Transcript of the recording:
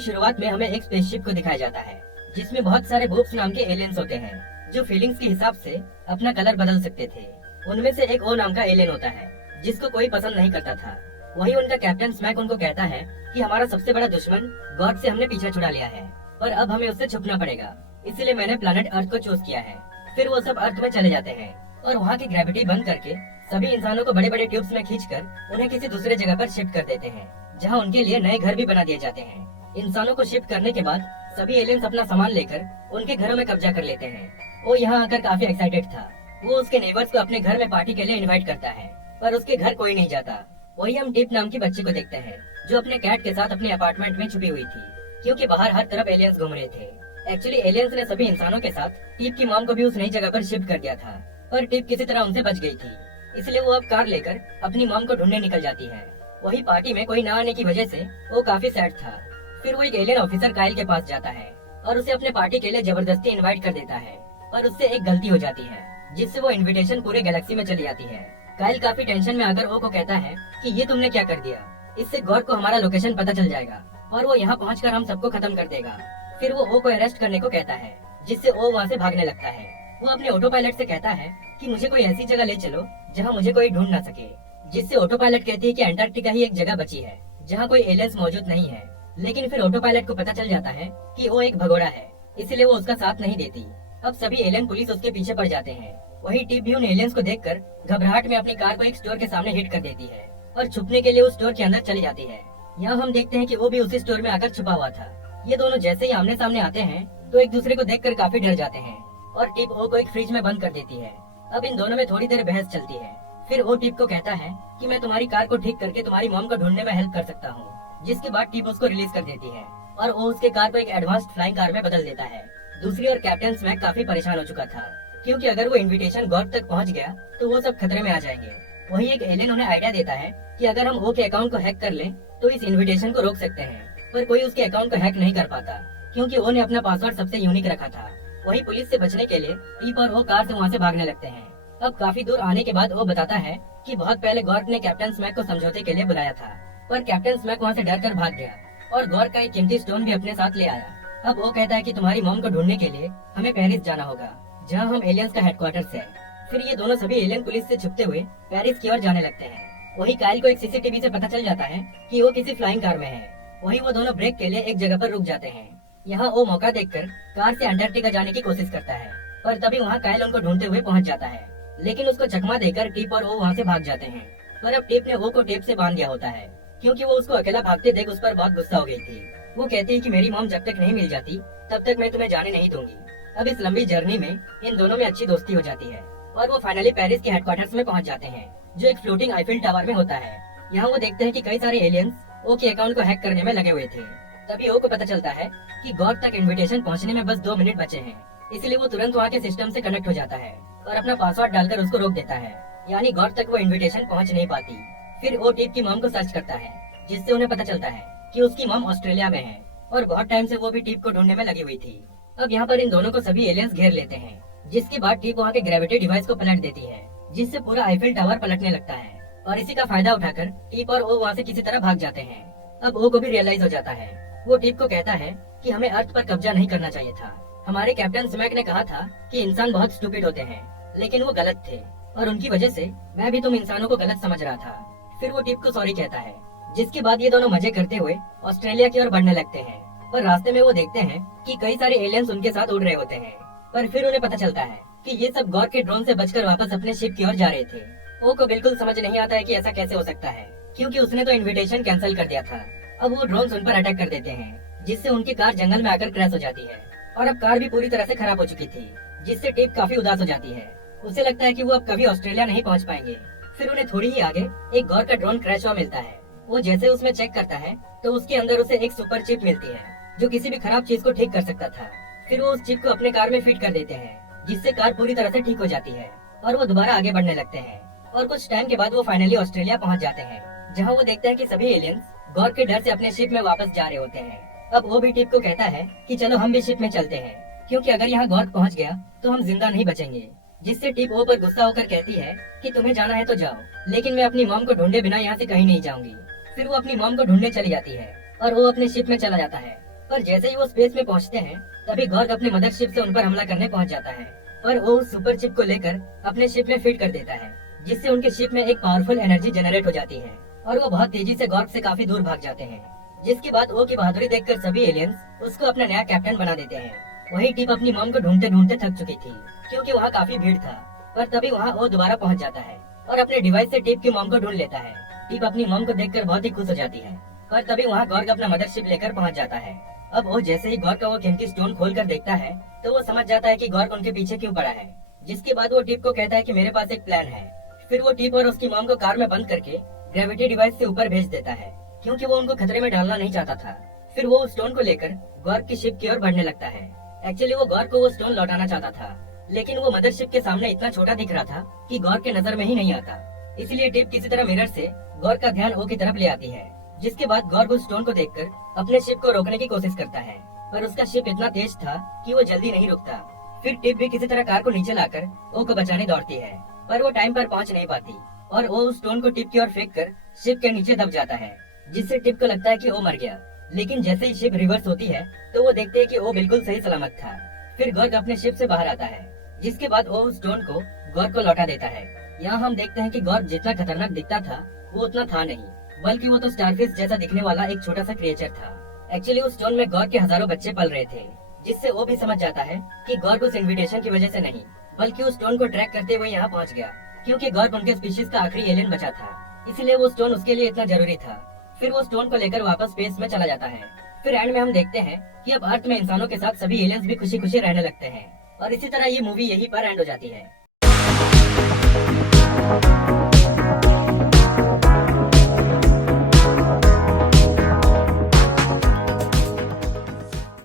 शुरुआत में हमें एक स्पेसशिप को दिखाया जाता है जिसमें बहुत सारे बोब्स नाम के एलियंस होते हैं जो फीलिंग्स के हिसाब से अपना कलर बदल सकते थे। उनमें से एक ओ नाम का एलियन होता है जिसको कोई पसंद नहीं करता था। वही उनका कैप्टन स्मैक उनको कहता है कि हमारा सबसे बड़ा दुश्मन गॉड से हमने पीछा छुड़ा लिया है और अब हमें उससे छुपना पड़ेगा, इसलिए मैंने प्लैनेट अर्थ को चूज किया है। फिर वो सब अर्थ में चले जाते हैं और वहाँ की ग्रेविटी बंद करके सभी इंसानों को बड़े बड़े ट्यूब्स में खींचकर उन्हें किसी दूसरे जगह पर शिफ्ट कर देते हैं जहाँ उनके लिए नए घर भी बना दिए जाते हैं। इंसानों को शिफ्ट करने के बाद सभी एलियंस अपना सामान लेकर उनके घरों में कब्जा कर लेते हैं। वो यहाँ आकर काफी एक्साइटेड था। वो उसके नेबर्स को अपने घर में पार्टी के लिए इनवाइट करता है पर उसके घर कोई नहीं जाता। वही हम टिप नाम की बच्ची को देखते हैं जो अपने कैट के साथ अपने अपार्टमेंट में छुपी हुई थी क्योंकि बाहर हर तरफ एलियंस घूम रहे थे। एक्चुअली एलियंस ने सभी इंसानों के साथ टिप की मॉम को भी उस नई जगह पर शिफ्ट कर दिया था पर टिप किसी तरह उनसे बच गई थी, इसलिए वो अब कार लेकर अपनी मॉम को ढूंढने निकल जाती है। वही पार्टी में कोई न आने की वजह से वो काफी सैड था। फिर वो एक एलियन ऑफिसर काइल के पास जाता है और उसे अपने पार्टी के लिए जबरदस्ती इनवाइट कर देता है पर उससे एक गलती हो जाती है जिससे वो इनविटेशन पूरे गैलेक्सी में चली जाती है। काइल काफी टेंशन में आकर ओ को कहता है कि ये तुमने क्या कर दिया, इससे गॉड को हमारा लोकेशन पता चल जाएगा और वो यहाँ पहुँचकर हम सबको खत्म कर देगा। फिर वो ओ को अरेस्ट करने को कहता है जिससे ओ वहाँ से भागने लगता है। वो अपने ऑटो पायलट से कहता है कि मुझे कोई ऐसी जगह ले चलो जहाँ मुझे कोई ढूंढ ना सके, जिससे ऑटो पायलट कहती है कि अंटार्कटिका ही एक जगह बची है जहाँ कोई एलियंस मौजूद नहीं है। लेकिन फिर ऑटो पायलट को पता चल जाता है कि वो एक भगोड़ा है, इसलिए वो उसका साथ नहीं देती। अब सभी एलियन पुलिस उसके पीछे पड़ जाते हैं। वही टिप भी उन एलियंस को देखकर घबराहट में अपनी कार को एक स्टोर के सामने हिट कर देती है और छुपने के लिए उस स्टोर के अंदर चली जाती है। यहाँ हम देखते हैं कि वो भी उसी स्टोर में आकर छुपा हुआ था। ये दोनों जैसे ही आमने सामने आते हैं तो एक दूसरे को देखकर काफी डर जाते हैं और टिप ओ को एक फ्रिज में बंद कर देती है। अब इन दोनों में थोड़ी देर बहस चलती है। फिर ओ टिप को कहता है कि मैं तुम्हारी कार को ठीक करके तुम्हारी मॉम को ढूंढने में हेल्प कर सकता हूँ, जिसके बाद टिप उसको रिलीज कर देती है और वो उसके कार को एक एडवांस्ड फ्लाइंग कार में बदल देता है। दूसरी ओर कैप्टन स्मैक काफी परेशान हो चुका था क्योंकि अगर वो इनविटेशन गॉड तक पहुंच गया तो वो सब खतरे में आ जाएंगे। वही एक एलियन उन्हें आइडिया देता है कि अगर हम ओ के अकाउंट को हैक कर लें तो इस इनविटेशन को रोक सकते हैं, पर कोई उसके अकाउंट को हैक नहीं कर पाता क्योंकि वो ने अपना पासवर्ड सबसे यूनिक रखा था। वही पुलिस से बचने के लिए टीप और वो कार से वहाँ से भागने लगते हैं। अब काफी दूर आने के बाद वो बताता है कि बहुत पहले गॉर्क ने कैप्टन स्मैक को समझौते के लिए बुलाया था, पर कैप्टन स्मैक वहाँ से डर कर भाग गया और गॉर्क का एक कीमती स्टोन भी अपने साथ ले आया। अब वो कहता है कि तुम्हारी मॉम को ढूंढने के लिए हमें पेरिस जाना होगा जहाँ हम एलियंस का हेडक्वार्टर्स है। फिर ये दोनों सभी एलियन पुलिस से छुपते हुए पेरिस की ओर जाने लगते हैं। वही काइल को एक सीसीटीवी से पता चल जाता है कि वो किसी फ्लाइंग कार में है। वही वो दोनों ब्रेक के लिए एक जगह पर रुक जाते हैं। यहाँ वो मौका देखकर कार से अंटार्कटिका जाने की कोशिश करता है, पर तभी वहाँ काइल उनको ढूंढते हुए पहुँच जाता है, लेकिन उसको चकमा देकर टिप और वो वहाँ से भाग जाते हैं। पर अब टिप ने वो को टेप से बांध दिया होता है क्योंकि वो उसको अकेला भागते देख उस पर बहुत गुस्सा हो गई थी। वो कहती है कि मेरी मॉम जब तक नहीं मिल जाती तब तक मैं तुम्हें जाने नहीं दूंगी। अब इस लंबी जर्नी में इन दोनों में अच्छी दोस्ती हो जाती है और वो फाइनली पेरिस के हेडक्वार्टर्स में पहुंच जाते हैं जो एक फ्लोटिंग आईफिल टावर में होता है। यहाँ वो देखते हैं कि कई सारे एलियंस ओ के अकाउंट को हैक करने में लगे हुए थे। तभी ओ को पता चलता है कि गॉड तक इनविटेशन पहुंचने में बस 2 मिनट बचे हैं, इसलिए वो तुरंत वहाँ के सिस्टम से कनेक्ट हो जाता है और अपना पासवर्ड डालकर उसको रोक देता है, यानी गॉड तक वो इनविटेशन पहुँच नहीं पाती। फिर ओ टिप की मॉम को सर्च करता है जिससे उन्हें पता चलता है कि उसकी मॉम ऑस्ट्रेलिया में है और बहुत टाइम से वो भी टिप को ढूंढने में लगी हुई थी। अब यहाँ पर इन दोनों को सभी एलियंस घेर लेते हैं, जिसके बाद टिप वहाँ के ग्रेविटी डिवाइस को पलट देती है जिससे पूरा आईफिल टावर पलटने लगता है और इसी का फायदा उठाकर टिप और ओ वहाँ से किसी तरह भाग जाते हैं। अब ओ को भी रियलाइज हो जाता है। वो टिप को कहता है कि हमें अर्थ पर कब्जा नहीं करना चाहिए था। हमारे कैप्टन स्मैक ने कहा था कि इंसान बहुत स्टूपिड होते हैं, लेकिन वो गलत थे और उनकी वजह से मैं भी तुम इंसानों को गलत समझ रहा था। फिर वो टिप को सॉरी कहता है, जिसके बाद ये दोनों मजे करते हुए ऑस्ट्रेलिया की ओर बढ़ने लगते हैं। पर रास्ते में वो देखते हैं कि कई सारे एलियंस उनके साथ उड़ रहे होते हैं, पर फिर उन्हें पता चलता है कि ये सब गॉर के ड्रोन से बचकर वापस अपने शिप की ओर जा रहे थे। ओ को बिल्कुल समझ नहीं आता है कि ऐसा कैसे हो सकता है क्योंकि उसने तो इनविटेशन कैंसिल कर दिया था। अब वो ड्रोन उन पर अटैक कर देते हैं जिससे उनकी कार जंगल में आकर क्रैश हो जाती है और अब कार भी पूरी तरह से खराब हो चुकी थी, जिससे टिप काफी उदास हो जाती है। उसे लगता है कि वो अब कभी ऑस्ट्रेलिया नहीं पहुंच पाएंगे। फिर उन्हें थोड़ी ही आगे एक गॉर का ड्रोन क्रैश हुआ मिलता है। वो जैसे उसमें चेक करता है तो उसके अंदर उसे एक सुपर चिप मिलती है जो किसी भी खराब चीज को ठीक कर सकता था। फिर वो उस चिप को अपने कार में फिट कर देते हैं जिससे कार पूरी तरह से ठीक हो जाती है और वो दोबारा आगे बढ़ने लगते हैं। और कुछ टाइम के बाद वो फाइनली ऑस्ट्रेलिया पहुंच जाते हैं जहां वो देखते हैं कि सभी एलियंस गॉर के डर से अपने शिप में वापस जा रहे होते हैं। अब वो भी टिप को कहता है कि चलो हम भी शिप में चलते हैं क्योंकि अगर यहाँ गॉर पहुंच गया तो हम जिंदा नहीं बचेंगे। जिससे टिप ओ पर गुस्सा होकर कहती है कि तुम्हें जाना है तो जाओ, लेकिन मैं अपनी मॉम को ढूंढे बिना यहाँ से कहीं नहीं जाऊंगी। फिर वो अपनी मॉम को ढूंढने चली जाती है और वो अपने शिप में चला जाता है पर जैसे ही वो स्पेस में पहुंचते हैं तभी गॉर्ग अपने मदरशिप से उन पर हमला करने पहुंच जाता है। पर वो उस सुपर चिप को लेकर अपने शिप में फिट कर देता है, जिससे उनके शिप में एक पावरफुल एनर्जी जनरेट हो जाती है और वो बहुत तेजी से गॉर्ग से काफी दूर भाग जाते हैं। जिसके बाद ओ की बहादुरी देखकर सभी एलियंस उसको अपना नया कैप्टन बना देते हैं। वही टिप अपनी मॉम को ढूंढते ढूंढते थक चुकी थी, क्योंकि वहाँ काफी भीड़ था। पर तभी वहाँ वो दोबारा पहुँच जाता है और अपने डिवाइस से टिप की मॉम को ढूंढ लेता है। टिप अपनी मॉम को देखकर बहुत ही खुश हो जाती है। पर तभी वहाँ गॉर्ग अपना मदरशिप लेकर पहुँच जाता है। अब वो जैसे ही गॉर्ग का वो कीमती स्टोन खोल कर देखता है तो वो समझ जाता है कि गॉर्ग उनके पीछे क्यों पड़ा है। जिसके बाद वो टिप को कहता है कि मेरे पास एक प्लान है। फिर वो टिप और उसकी मॉम को कार में बंद करके ग्रेविटी डिवाइस से ऊपर भेज देता है, क्योंकि वो उनको खतरे में डालना नहीं चाहता था। फिर वो उस स्टोन को लेकर गॉर्ग की शिप की ओर बढ़ने लगता है। एक्चुअली वो गॉर्ग को वो स्टोन लौटाना चाहता था, लेकिन वो मदरशिप के सामने इतना छोटा दिख रहा था कि गॉर्ग के नजर में ही नहीं आता। इसलिए टिप किसी तरह मिरर से गॉर्ग का ध्यान ओ की तरफ ले आती है। जिसके बाद गॉर्ग उस स्टोन को देखकर अपने शिप को रोकने की कोशिश करता है, पर उसका शिप इतना तेज था कि वो जल्दी नहीं रुकता। फिर टिप भी किसी तरह कार को नीचे लाकर ओ को बचाने दौड़ती है, पर वो टाइम पर पहुंच नहीं पाती और वो उस स्टोन को टिप की ओर फेंक कर शिप के नीचे दब जाता है, जिससे टिप को लगता है कि वो मर गया। लेकिन जैसे ही शिप रिवर्स होती है तो वो देखते हैं कि वो बिल्कुल सही सलामत था। फिर गॉर्ग अपने शिप से बाहर आता है, जिसके बाद वो उस स्टोन को गॉर्ग को लौटा देता है। यहाँ हम देखते हैं कि गॉर्ग जितना खतरनाक दिखता था वो उतना था नहीं, बल्कि वो तो स्टारफिश जैसा दिखने वाला एक छोटा सा क्रिएचर था। एक्चुअली उस स्टोन में गॉर्ग के हजारों बच्चे पल रहे थे, जिससे वो भी समझ जाता है कि गॉर्ग उस इन्विटेशन की वजह से नहीं, बल्कि उस स्टोन को ट्रैक करते हुए यहाँ पहुँच गया, क्योंकि गॉर्ग उनके स्पीशीज का आखिरी एलियन बचा था। इसलिए वो स्टोन उसके लिए इतना जरूरी था। फिर वो स्टोन को लेकर वापस स्पेस में चला जाता है। फिर एंड में हम देखते हैं कि अब अर्थ में इंसानों के साथ सभी एलियंस भी खुशी खुशी रहने लगते हैं। और इसी तरह ये मूवी यहीं पर एंड हो जाती है।